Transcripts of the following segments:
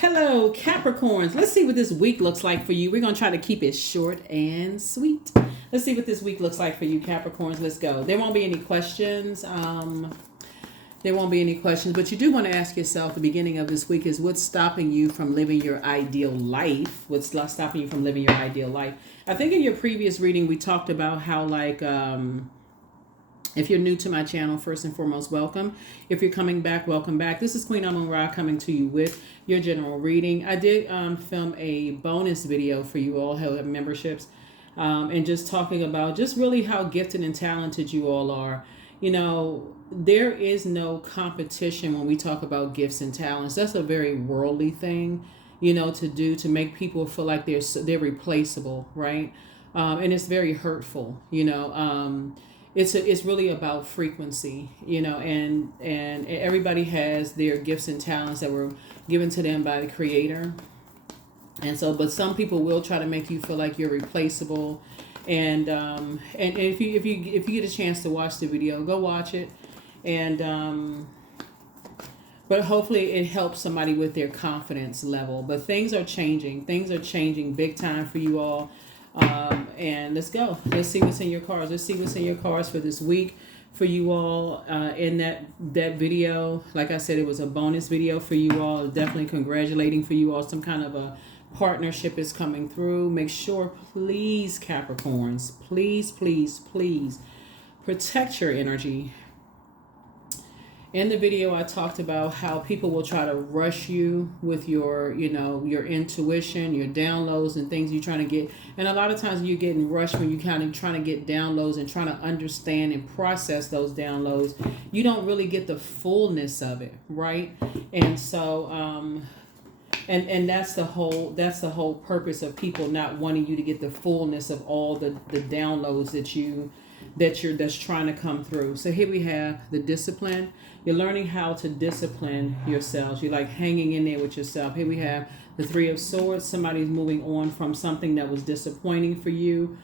Hello, Capricorns. Let's see what this week looks like for you. We're going to try to keep it short and sweet. Let's see what this week looks like for you, Capricorns. Let's go. There won't be any questions. There won't be any questions, but you do want to ask yourself the beginning of this week is what's stopping you from living your ideal life? What's stopping you from living your ideal life? I think in your previous reading, we talked about how if you're new to my channel, first and foremost, welcome. If you're coming back, welcome back. This is Queen Amun Ra coming to you with your general reading. I did film a bonus video for you all who have memberships and just talking about just really how gifted and talented you all are. You know, there is no competition when we talk about gifts and talents. That's a very worldly thing, you know, to do to make people feel like they're replaceable, right? And it's very hurtful, you know. It's really about frequency, you know, and everybody has their gifts and talents that were given to them by the Creator. And so, but some people will try to make you feel like you're replaceable. And if you get a chance to watch the video, go watch it. And but hopefully it helps somebody with their confidence level. But things are changing. Things are changing big time for you all. And let's go. Let's see what's in your cards. Let's see what's in your cards for this week for you all. In that video, like I said, it was a bonus video for you all. Definitely congratulating for you all. Some kind of a partnership is coming through. Make sure, please, Capricorns, please, please, please protect your energy. In the video, I talked about how people will try to rush you with your, you know, your intuition, your downloads and things you're trying to get. And a lot of times you're getting rushed when you're kind of trying to get downloads and trying to understand and process those downloads. You don't really get the fullness of it, right? And so, and that's the whole purpose of people not wanting you to get the fullness of all the downloads that's trying to come through. So here we have the discipline. You're learning how to discipline yourselves. You're like hanging in there with yourself. Here we have the Three of Swords. Somebody's moving on from something that was disappointing for you.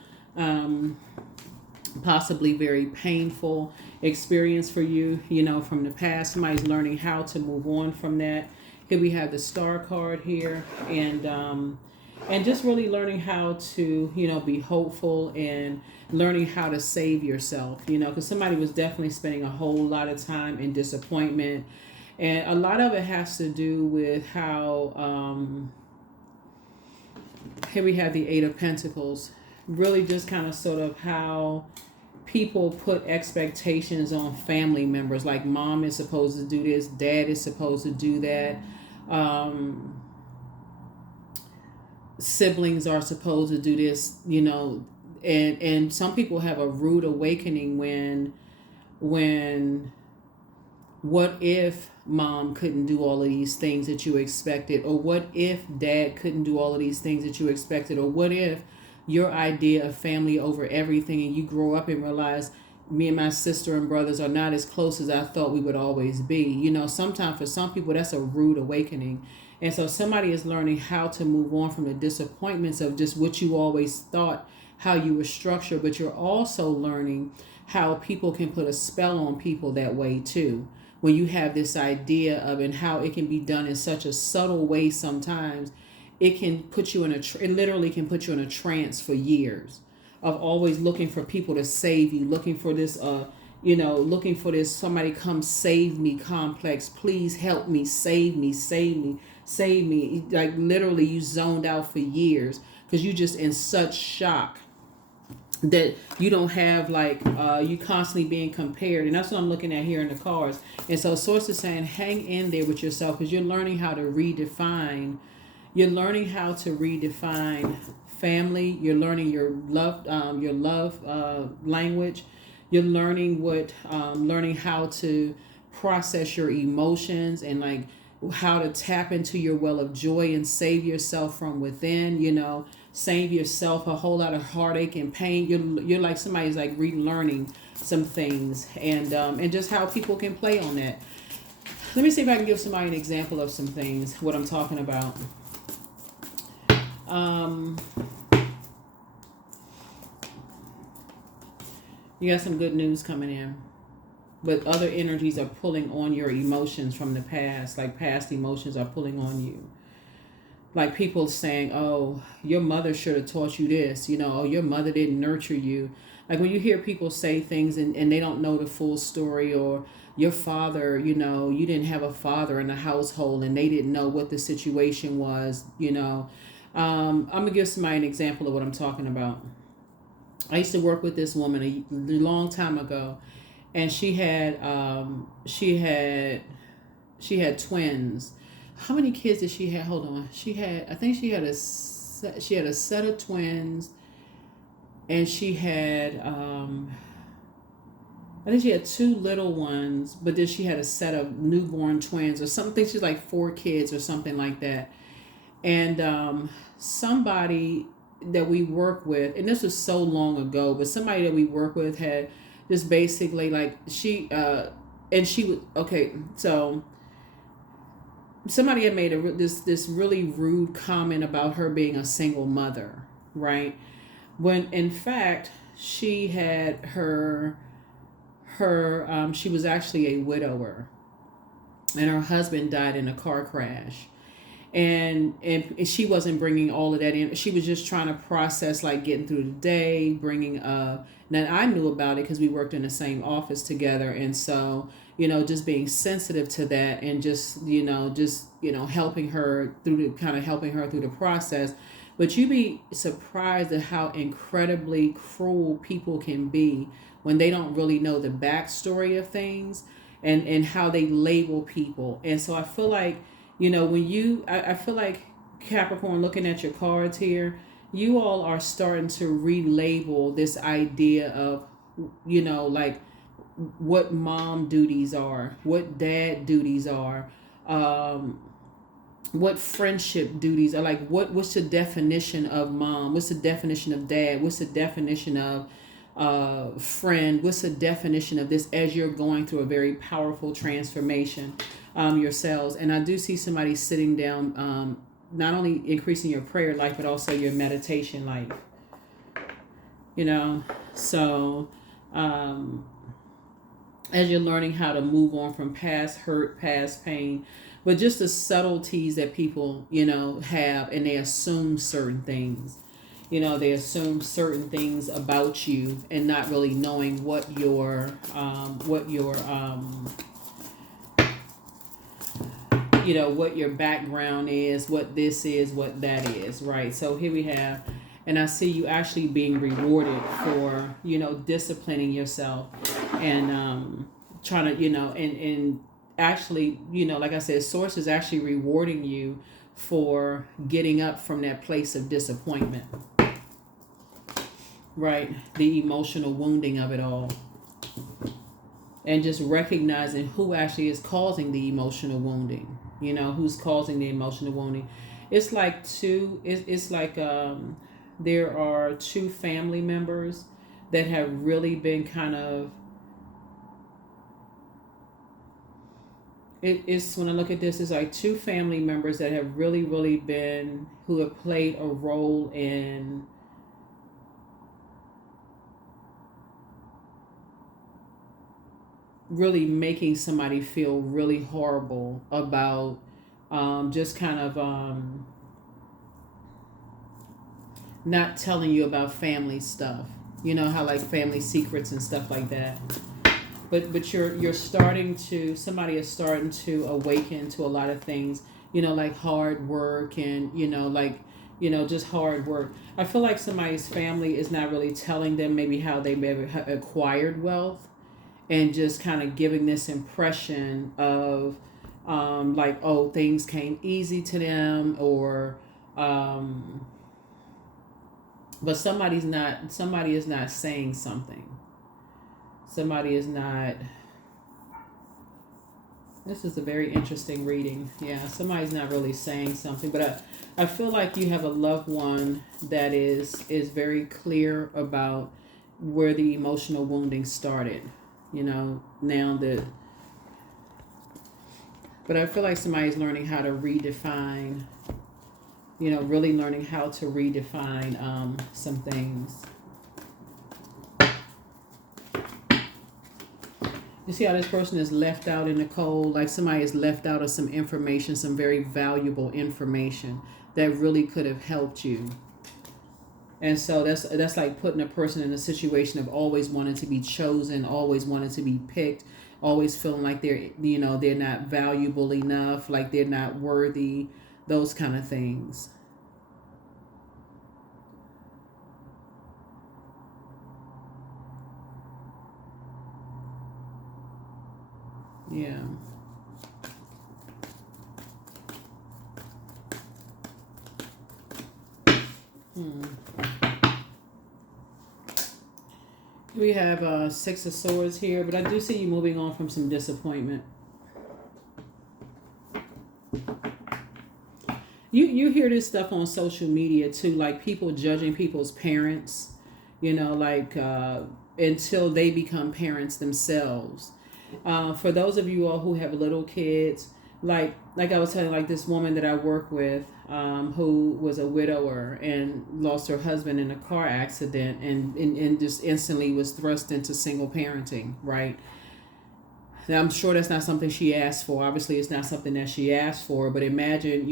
Possibly very painful experience for you, you know, from the past. Somebody's learning how to move on from that. Here we have the Star card here. And just really learning how to, you know, be hopeful and learning how to save yourself, you know, because somebody was definitely spending a whole lot of time in disappointment. And a lot of it has to do with how, here we have the Eight of Pentacles, really just kind of sort of how people put expectations on family members, like mom is supposed to do this, dad is supposed to do that. Siblings are supposed to do this, you know, and some people have a rude awakening when what if mom couldn't do all of these things that you expected, or what if dad couldn't do all of these things that you expected, or what if your idea of family over everything and you grow up and realize me and my sister and brothers are not as close as I thought we would always be. You know, sometimes for some people that's a rude awakening. And so somebody is learning how to move on from the disappointments of just what you always thought, how you were structured, but you're also learning how people can put a spell on people that way too. When you have this idea of and how it can be done in such a subtle way sometimes, it can put you in it literally can put you in a trance for years of always looking for people to save you, looking for this, looking for this somebody come save me complex. Please help me, save me, save me, save me. Like literally you zoned out for years because you just in such shock that you don't have you constantly being compared. And that's what I'm looking at here in the cards. And so Source is saying hang in there with yourself because you're learning how to redefine. You're learning how to redefine family. You're learning your love language. You're learning learning how to process your emotions and like how to tap into your well of joy and save yourself from within, you know, save yourself a whole lot of heartache and pain. You're like somebody's like relearning some things and just how people can play on that. Let me see if I can give somebody an example of some things, what I'm talking about. You got some good news coming in, but other energies are pulling on your emotions from the past, like past emotions are pulling on you. like people saying, oh, your mother should have taught you this, oh, your mother didn't nurture you. Like when you hear people say things and they don't know the full story, or your father, you didn't have a father in the household and they didn't know what the situation was, I'm going to give somebody an example of what I'm talking about. I used to work with this woman a long time ago, and she had twins. How many kids did she have? Hold on. I think she had a set of twins, and she had I think she had two little ones, but then she had a set of newborn twins or something. She's like 4 kids or something like that. And somebody that we work with, and this was so long ago, but somebody that we work with had just basically like and she would, okay, so somebody had made this really rude comment about her being a single mother, right? When in fact she had she was actually a widower, and her husband died in a car crash, and she wasn't bringing all of that in. She was just trying to process like getting through the day, bringing now I knew about it because we worked in the same office together, and so just being sensitive to that, and just helping her through the process. But you'd be surprised at how incredibly cruel people can be when they don't really know the backstory of things, and how they label people. And so I feel like, I feel like Capricorn, looking at your cards here, you all are starting to relabel this idea of, like what mom duties are, what dad duties are, what friendship duties are, like what's the definition of mom, what's the definition of dad, what's the definition of friend, what's the definition of this, as you're going through a very powerful transformation yourselves. And I do see somebody sitting down, not only increasing your prayer life but also your meditation life, so as you're learning how to move on from past hurt, past pain, but just the subtleties that people, have, and they assume certain things. They assume certain things about you, and not really knowing what your background is, what this is, what that is, right? So here we have, and I see you actually being rewarded for, disciplining yourself, and trying to, and actually, like I said, source is actually rewarding you for getting up from that place of disappointment, right? The emotional wounding of it all, and just recognizing who actually is causing the emotional wounding, who's causing the emotional wounding. It's like there are 2 family members that have really been kind of, it's when I look at this, it's like 2 family members that have really, really been, who have played a role in really making somebody feel really horrible about just kind of not telling you about family stuff. How like family secrets and stuff like that. But you're starting to, somebody is starting to awaken to a lot of things, like hard work, and just hard work. I feel like somebody's family is not really telling them maybe how they maybe acquired wealth, and just kind of giving this impression of like, oh, things came easy to them, or but somebody is not saying something. Somebody is not. This is a very interesting reading. Yeah, somebody's not really saying something, but I feel like you have a loved one that is very clear about where the emotional wounding started. Now that, but I feel like somebody's learning how to redefine. Really learning how to redefine some things. You see how this person is left out in the cold, like somebody is left out of some information, some very valuable information that really could have helped you. And so that's like putting a person in a situation of always wanting to be chosen, always wanting to be picked, always feeling like they're not valuable enough, like they're not worthy, those kind of things. Yeah. Hmm. We have Six of Swords here, but I do see you moving on from some disappointment. You hear this stuff on social media too, like people judging people's parents, like until they become parents themselves. For those of you all who have little kids, like I was telling, like this woman that I work with, who was a widower and lost her husband in a car accident, and just instantly was thrust into single parenting, right? Now, I'm sure that's not something she asked for. Obviously, it's not something that she asked for, but imagine,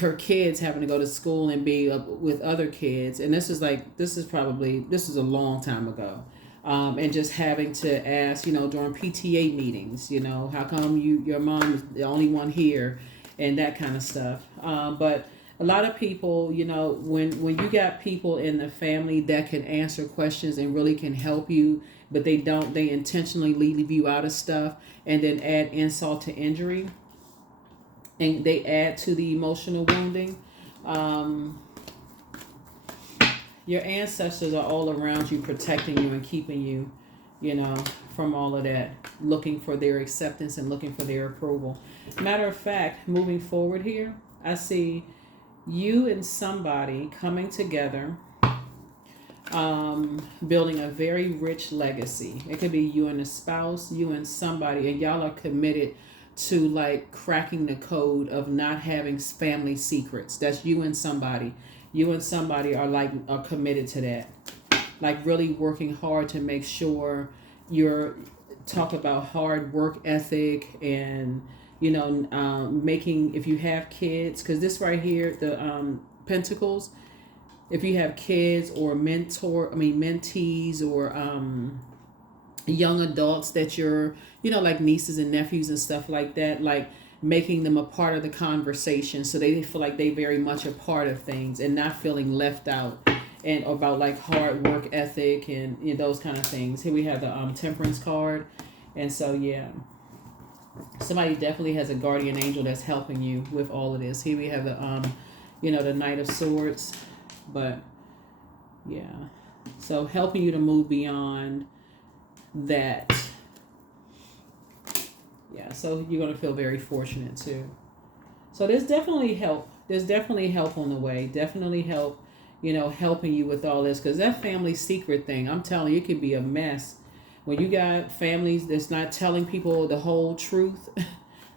her kids having to go to school and be up with other kids. And this is a long time ago. And just having to ask, during PTA meetings, how come your mom is the only one here, and that kind of stuff. But a lot of people, when you got people in the family that can answer questions and really can help you, but they intentionally leave you out of stuff and then add insult to injury, and they add to the emotional wounding. Your ancestors are all around you, protecting you and keeping you, from all of that, looking for their acceptance and looking for their approval. Matter of fact, moving forward here, I see you and somebody coming together, building a very rich legacy. It could be you and a spouse, you and somebody, and y'all are committed to like cracking the code of not having family secrets. That's you and somebody. You and somebody are committed to that. Like really working hard to make sure you're talk about hard work ethic and making, if you have kids, because this right here, the Pentacles, if you have kids or mentees or young adults that you're, like nieces and nephews and stuff like that, like making them a part of the conversation so they feel like they very much a part of things and not feeling left out, and about like hard work ethic and those kind of things. Here we have the Temperance card. And so, yeah, somebody definitely has a guardian angel that's helping you with all of this. Here we have the, the Knight of Swords. But, yeah. So helping you to move beyond that. Yeah, so you're going to feel very fortunate too. So there's definitely help. There's definitely help on the way. Definitely help, helping you with all this. Because that family secret thing, I'm telling you, it could be a mess. When you got families that's not telling people the whole truth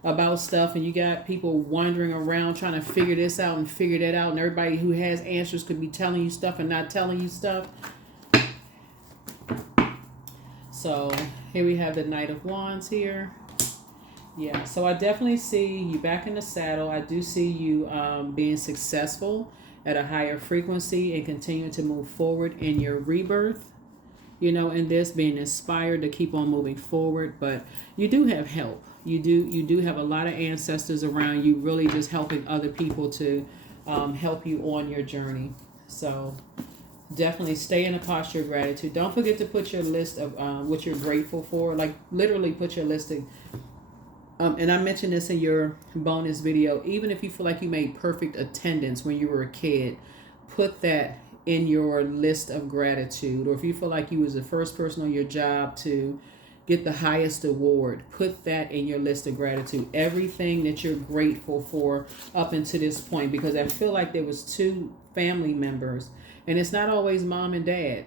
about stuff, and you got people wandering around trying to figure this out and figure that out, and everybody who has answers could be telling you stuff and not telling you stuff. So here we have the Knight of Wands here. Yeah, so I definitely see you back in the saddle. I do see you being successful at a higher frequency and continuing to move forward in your rebirth, in this, being inspired to keep on moving forward. But you do have help. You do have a lot of ancestors around you, really just helping other people to help you on your journey. So definitely stay in a posture of gratitude. Don't forget to put your list of what you're grateful for. Like literally put your list of, and I mentioned this in your bonus video, even if you feel like you made perfect attendance when you were a kid, put that in your list of gratitude. Or if you feel like you was the first person on your job to get the highest award, put that in your list of gratitude. Everything that you're grateful for up until this point, because I feel like there was two family members, and it's not always mom and dad.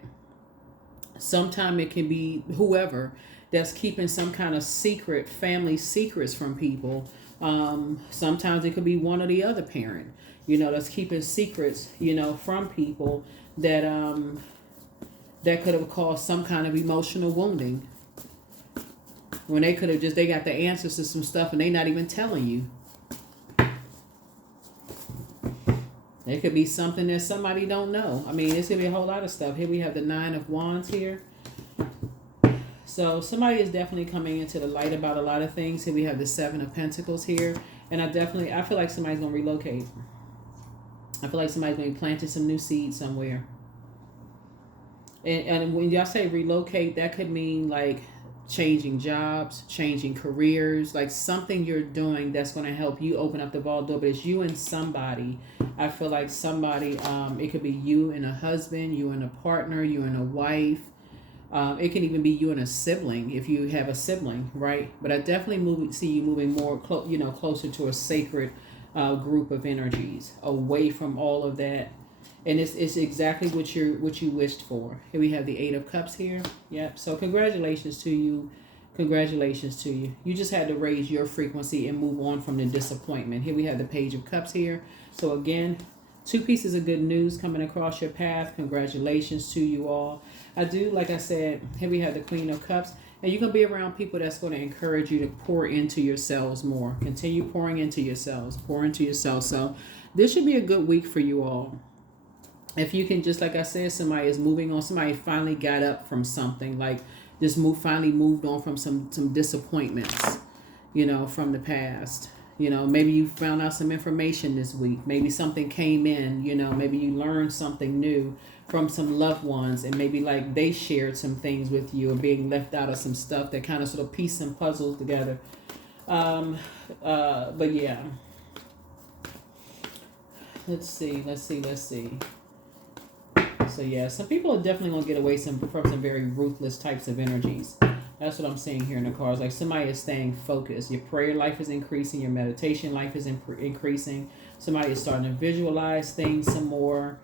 Sometimes it can be whoever that's keeping some kind of secret, family secrets from people. Sometimes it could be one or the other parent, that's keeping secrets, from people that that could have caused some kind of emotional wounding. When they could have they got the answers to some stuff and they not even telling you. It could be something that somebody don't know. I mean, it's gonna be a whole lot of stuff. Here we have the Nine of Wands here. So somebody is definitely coming into the light about a lot of things. Here we have the Seven of Pentacles here. And I feel like somebody's gonna relocate. I feel like somebody's gonna be planting some new seeds somewhere. And when y'all say relocate, that could mean like changing jobs, changing careers, like something you're doing that's going to help you open up the vault door. But it's you and somebody. I feel like somebody, it could be you and a husband, you and a partner, you and a wife. It can even be you and a sibling if you have a sibling, right? But I definitely see you moving more, closer to a sacred group of energies, away from all of that. And it's exactly what you wished for. Here we have the Eight of Cups here. Yep. So congratulations to you. Congratulations to you. You just had to raise your frequency and move on from the disappointment. Here we have the Page of Cups here. So again, 2 pieces of good news coming across your path. Congratulations to you all. I do, like I said, here we have the Queen of Cups. And you're going to be around people that's going to encourage you to pour into yourselves more. Continue pouring into yourselves. Pour into yourself. So this should be a good week for you all. If you can, just like I said, somebody is moving on. Somebody finally got up from something, like just finally moved on from some disappointments, from the past. Maybe you found out some information this week. Maybe something came in, maybe you learned something new from some loved ones, and maybe like they shared some things with you, or being left out of some stuff that kind of sort of piece some puzzles together. But yeah. Let's see. So yeah, some people are definitely going to get away from some very ruthless types of energies. That's what I'm seeing here in the cards. Like somebody is staying focused. Your prayer life is increasing. Your meditation life is increasing. Somebody is starting to visualize things some more.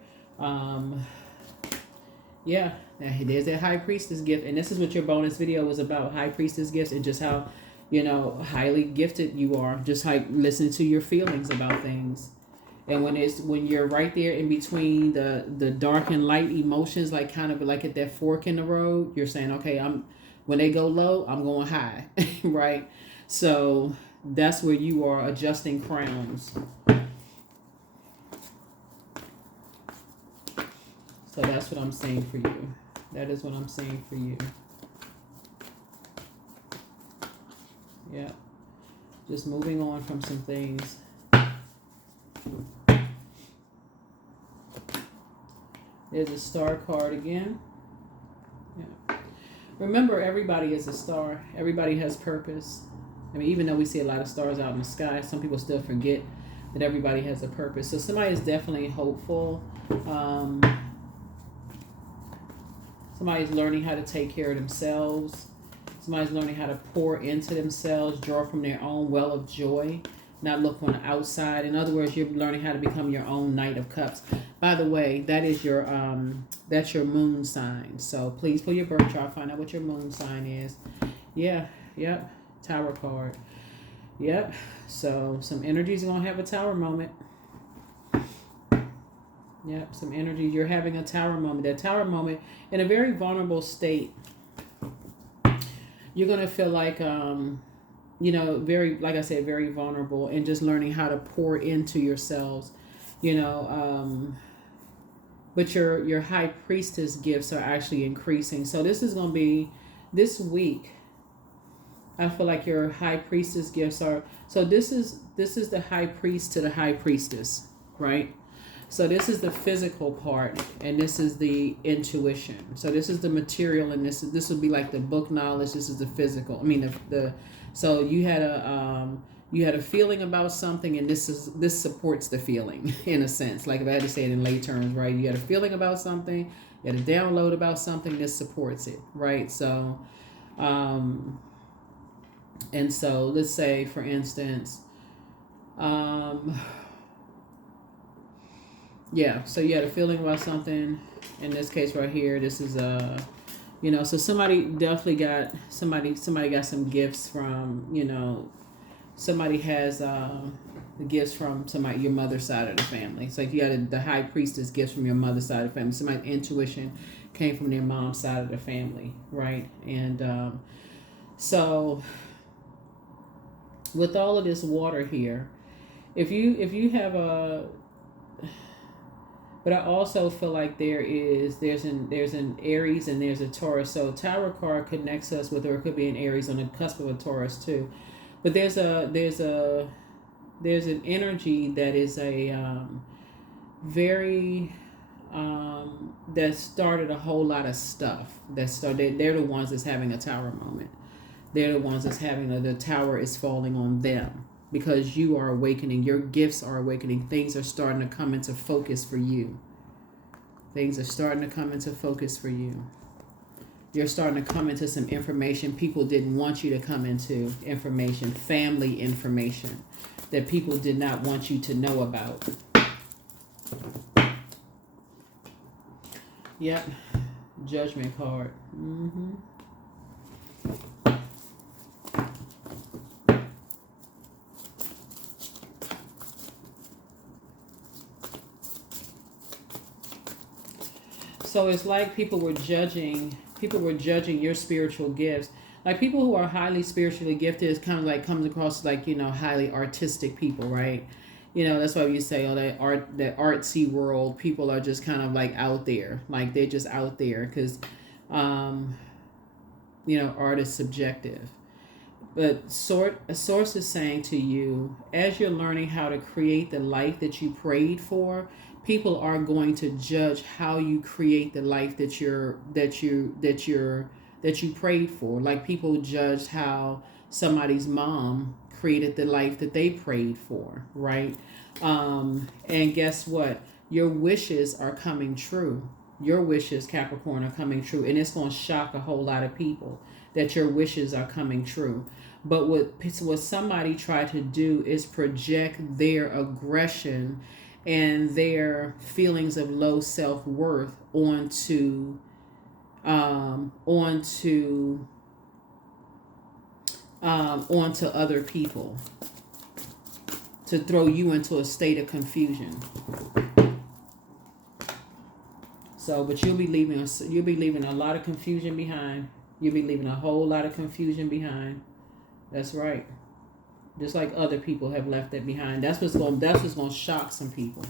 Yeah, there's that High Priestess gift. And this is what your bonus video was about, High Priestess gifts, and just how, highly gifted you are. Just like listening to your feelings about things. And when you're right there in between the dark and light emotions, like kind of like at that fork in the road, you're saying, okay, when they go low, I'm going high, right? So that's where you are adjusting crowns. So that's what I'm saying for you. That is what I'm saying for you. Yeah. Just moving on from some things. There's a star card again. Yeah. Remember, everybody is a star. Everybody has purpose. I mean, even though we see a lot of stars out in the sky, some people still forget that everybody has a purpose. So somebody is definitely hopeful. Somebody's learning how to take care of themselves. Somebody's learning how to pour into themselves, draw from their own well of joy, not look on the outside. In other words, you're learning how to become your own Knight of Cups. By the way, that is that's your moon sign. So please pull your birth chart, find out what your moon sign is. Yeah, yep, Tower card. Yep. So some energies are gonna have a Tower moment. Yep, some energy. You're having a Tower moment. That Tower moment in a very vulnerable state. You're gonna feel like very, like I said, very vulnerable, and just learning how to pour into yourselves, but your High Priestess gifts are actually increasing. So this is going to be this week. I feel like your High Priestess gifts are, so this is the High Priest to the High Priestess, right? So this is the physical part, and this is the intuition. So this is the material, and this would be like the book knowledge. This is the physical. I mean, so you had a feeling about something, and this supports the feeling in a sense. Like if I had to say it in lay terms, right? You had a feeling about something, you had a download about something. This supports it, right? So, and so let's say, for instance, yeah, so you had a feeling about something. In this case right here, this is so somebody definitely got somebody got some gifts from, somebody has the gifts from somebody, your mother's side of the family. It's like you got the High Priestess gifts from your mother's side of the family. Somebody's intuition came from their mom's side of the family, right? And so with all of this water here, if you have But I also feel like there's an Aries and there's a Taurus. So Tower card connects us with, or it could be an Aries on the cusp of a Taurus too. But there's an energy that is a very that started a whole lot of stuff. They're the ones that's having a tower moment. They're the ones that's having the tower is falling on them because you are awakening. Your gifts are awakening. Things are starting to come into focus for you. Things are starting to come into focus for you. You're starting to come into some information people didn't want you to come into. Information, family information that people did not want you to know about. Yep. Judgment card. So it's like people were judging your spiritual gifts. Like people who are highly spiritually gifted is kind of like comes across like, highly artistic people, right? That's why you say, that artsy world, people are just kind of like out there. Like they're just out there because, art is subjective. But a source is saying to you, as you're learning how to create the life that you prayed for, people are going to judge how you create the life that you prayed for. Like people judged how somebody's mom created the life that they prayed for, right? And guess what? Your wishes are coming true. Your wishes, Capricorn, are coming true, and it's going to shock a whole lot of people that your wishes are coming true. But what somebody tried to do is project their aggression and their feelings of low self-worth onto other people to throw you into a state of confusion. So, but you'll be leaving a lot of confusion behind. You'll be leaving a whole lot of confusion behind. That's right. Just like other people have left that behind. That's what's going to shock some people.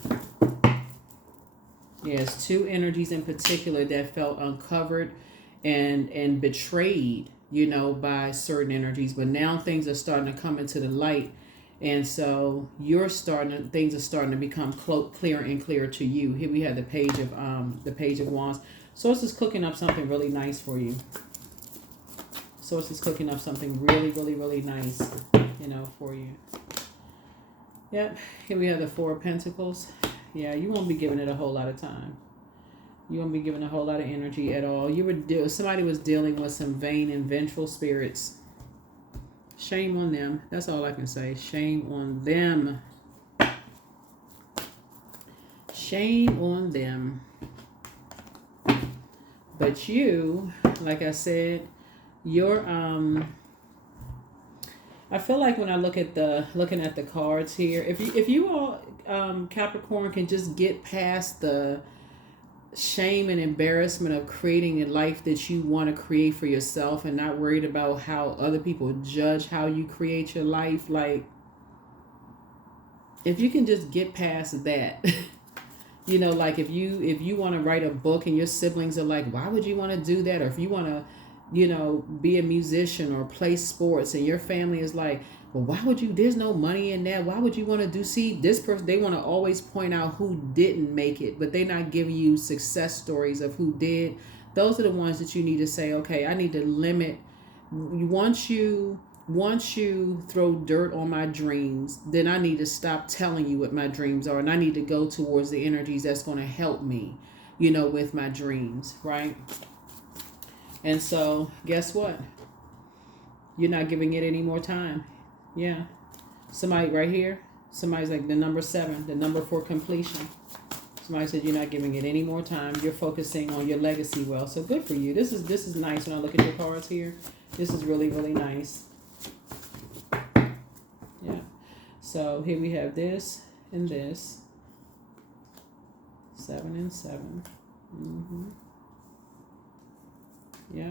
Yes, two energies in particular that felt uncovered and betrayed, by certain energies. But now things are starting to come into the light. And so things are starting to become clearer and clearer to you. Here we have the Page of Wands. Source is cooking up something really nice for you. Source is cooking up something really, really, really nice, for you. Yep. Here we have the Four of Pentacles. Yeah, you won't be giving it a whole lot of time. You won't be giving a whole lot of energy at all. Somebody was dealing with some vain and vengeful spirits. Shame on them. That's all I can say. Shame on them. Shame on them. But you, like I said, I feel like when I looking at the cards here, if you all Capricorn can just get past the shame and embarrassment of creating a life that you want to create for yourself and not worried about how other people judge how you create your life, like if you can just get past that, like if you want to write a book and your siblings are like, why would you want to do that? Or if you want to be a musician or play sports and your family is like, well, why would you, there's no money in that. Why would you want to this person, they want to always point out who didn't make it, but they're not giving you success stories of who did. Those are the ones that you need to say, okay, I need to limit. Once you throw dirt on my dreams, then I need to stop telling you what my dreams are. And I need to go towards the energies that's going to help me, with my dreams, right? And so, guess what? You're not giving it any more time. Yeah. Somebody right here, somebody's like the number 7, the number for completion. Somebody said you're not giving it any more time. You're focusing on your legacy wealth. So good for you. This is nice when I look at your cards here. This is really, really nice. Yeah. So here we have this and this. 7 and 7. Yeah.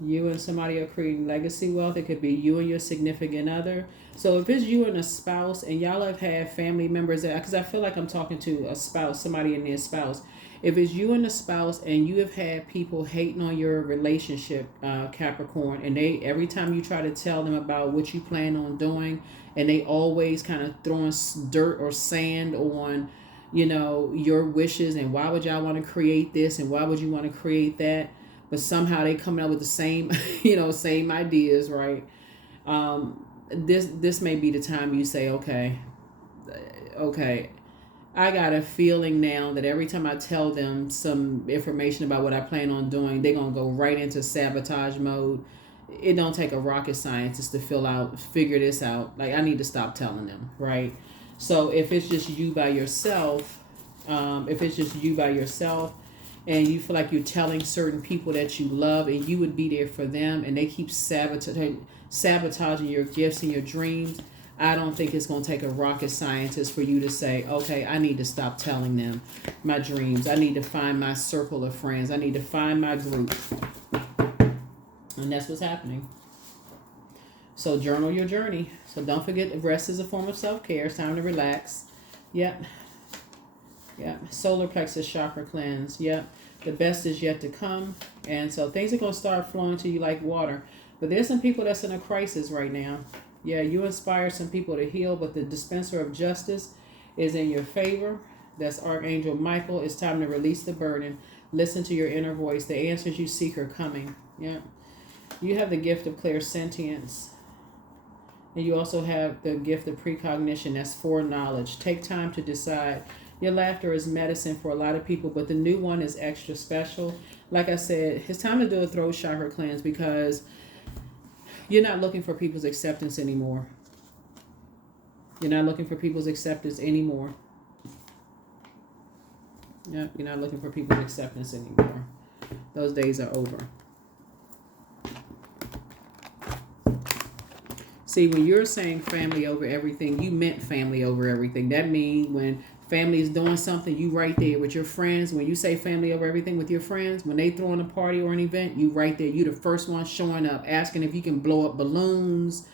You and somebody are creating legacy wealth. It could be you and your significant other. So if it's you and a spouse and y'all have had family members, because I feel like I'm talking to a spouse, somebody and their spouse. If it's you and a spouse and you have had people hating on your relationship, Capricorn, and they every time you try to tell them about what you plan on doing, and they always kind of throwing dirt or sand on, your wishes, and why would y'all want to create this and why would you want to create that, but somehow they coming up with the same, same ideas, right? This may be the time you say, okay, I got a feeling now that every time I tell them some information about what I plan on doing, they're gonna go right into sabotage mode. It don't take a rocket scientist to figure this out. Like, I need to stop telling them, right? So if it's just you by yourself, and you feel like you're telling certain people that you love and you would be there for them, and they keep sabotaging your gifts and your dreams, I don't think it's going to take a rocket scientist for you to say, okay, I need to stop telling them my dreams. I need to find my circle of friends. I need to find my group. And that's what's happening. So journal your journey. So don't forget, rest is a form of self-care. It's time to relax. Yep. Solar plexus chakra cleanse. Yep. The best is yet to come. And so things are going to start flowing to you like water. But there's some people that's in a crisis right now. Yeah, you inspire some people to heal, but the dispenser of justice is in your favor. That's Archangel Michael. It's time to release the burden. Listen to your inner voice. The answers you seek are coming. Yeah. You have the gift of clairsentience. And you also have the gift of precognition. That's foreknowledge. Take time to decide. Your laughter is medicine for a lot of people, but the new one is extra special. Like I said, it's time to do a throat chakra cleanse because you're not looking for people's acceptance anymore. You're not looking for people's acceptance anymore. Yeah, you're not looking for people's acceptance anymore. Those days are over. See, when you're saying family over everything, you meant family over everything. That means when family is doing something, you right there with your friends. When you say family over everything with your friends, when they throwing a party or an event, you right there. You the first one showing up, asking if you can blow up balloons,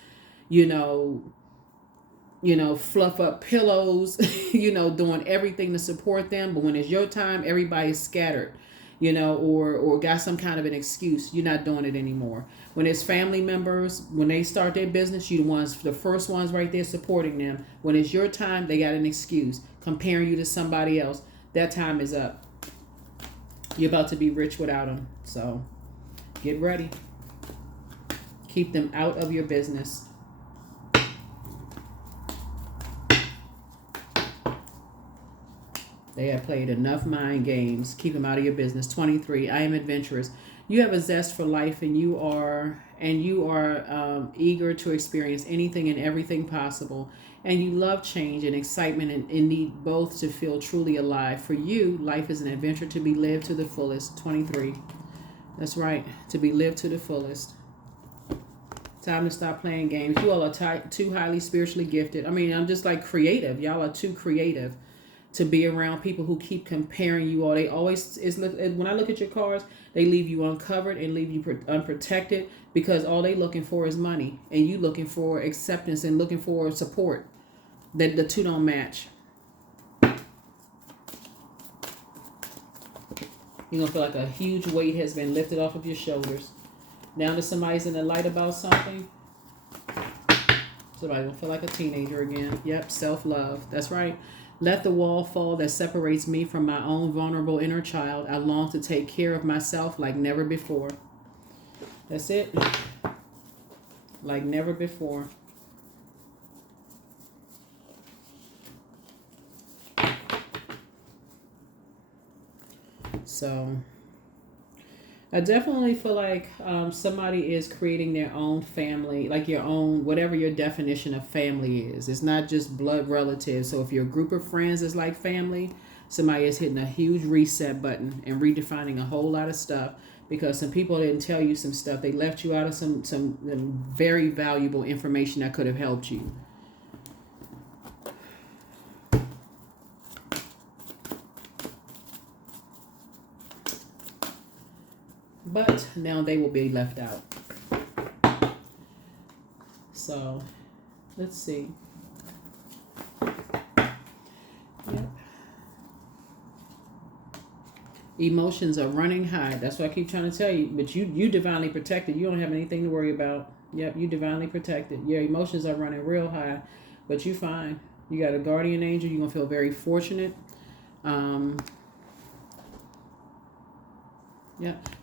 fluff up pillows, doing everything to support them. But when it's your time, everybody's scattered, or got some kind of an excuse. You're not doing it anymore. When it's family members, when they start their business, you the first ones right there supporting them. When it's your time, they got an excuse, comparing you to somebody else. That time is up. You're about to be rich without them. So get ready. Keep them out of your business. They have played enough mind games. Keep them out of your business. 23. I am adventurous. You have a zest for life, and you are eager to experience anything and everything possible. And you love change and excitement, and need both to feel truly alive. For you, life is an adventure to be lived to the fullest. 23. That's right. To be lived to the fullest. Time to stop playing games. You all are too highly spiritually gifted. I mean, I'm just like creative. Y'all are too creative to be around people who keep comparing you all. They always, when I look at your cards, they leave you uncovered and leave you unprotected because all they looking for is money, and you looking for acceptance and looking for support. That the two don't match. You're gonna feel like a huge weight has been lifted off of your shoulders. Now that somebody's in the light about something, somebody gonna feel like a teenager again. Yep, self-love. That's right. Let the wall fall that separates me from my own vulnerable inner child. I long to take care of myself like never before. That's it. Like never before. So I definitely feel like somebody is creating their own family, like your own, whatever your definition of family is. It's not just blood relatives. So if your group of friends is like family, somebody is hitting a huge reset button and redefining a whole lot of stuff because some people didn't tell you some stuff. They left you out of some very valuable information that could have helped you. but now they will be left out. So let's see. Yep. Emotions are running high. That's what I keep trying to tell you. But you divinely protected. You don't have anything to worry about. Yep, you divinely protected. Your emotions are running real high, but you fine. You got a guardian angel. You're going to feel very fortunate. Yeah,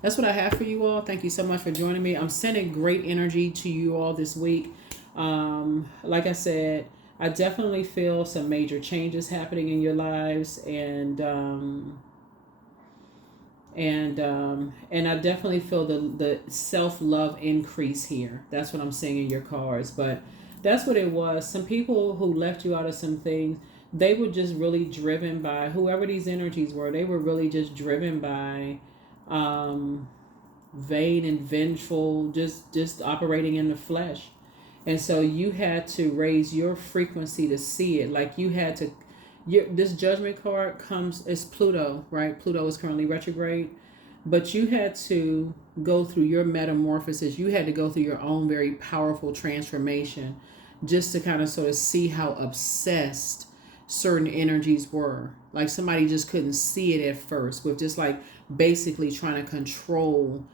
that's what I have for you all. Thank you so much for joining me. I'm sending great energy to you all this week. Like I said, I definitely feel some major changes happening in your lives, and I definitely feel the self-love increase here. That's what I'm seeing in your cards. But that's what it was. Some people who left you out of some things, they were just really driven by whoever these energies were. They were really just driven by vain and vengeful, just operating in the flesh. And so you had to raise your frequency to see it. Like you had to, this judgment card comes, it's Pluto, right? Pluto is currently retrograde. But you had to go through your metamorphosis. You had to go through your own very powerful transformation just to kind of sort of see how obsessed certain energies were. Like somebody just couldn't see it at first with just like basically trying to control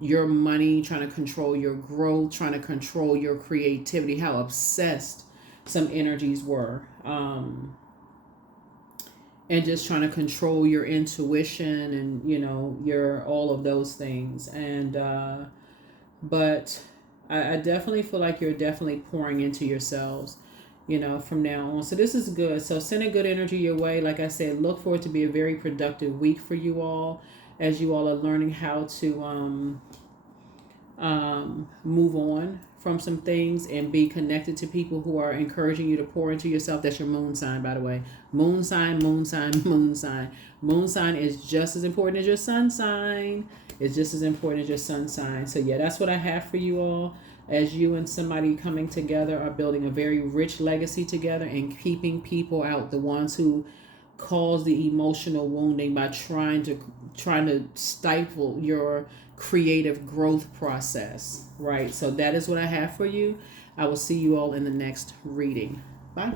your money, trying to control your growth, trying to control your creativity, how obsessed some energies were. And just trying to control your intuition and, your all of those things. And, but I definitely feel like you're definitely pouring into yourselves, from now on. So this is good. So sending good energy your way. Like I said, look for it to be a very productive week for you all as you all are learning how to move on from some things and be connected to people who are encouraging you to pour into yourself. That's your moon sign, by the way. Moon sign, moon sign, moon sign. Moon sign is just as important as your sun sign. It's just as important as your sun sign. So yeah, that's what I have for you all. As you and somebody coming together are building a very rich legacy together and keeping people out, the ones who cause the emotional wounding by trying to stifle your creative growth process, right? So that is what I have for you. I will see you all in the next reading. Bye.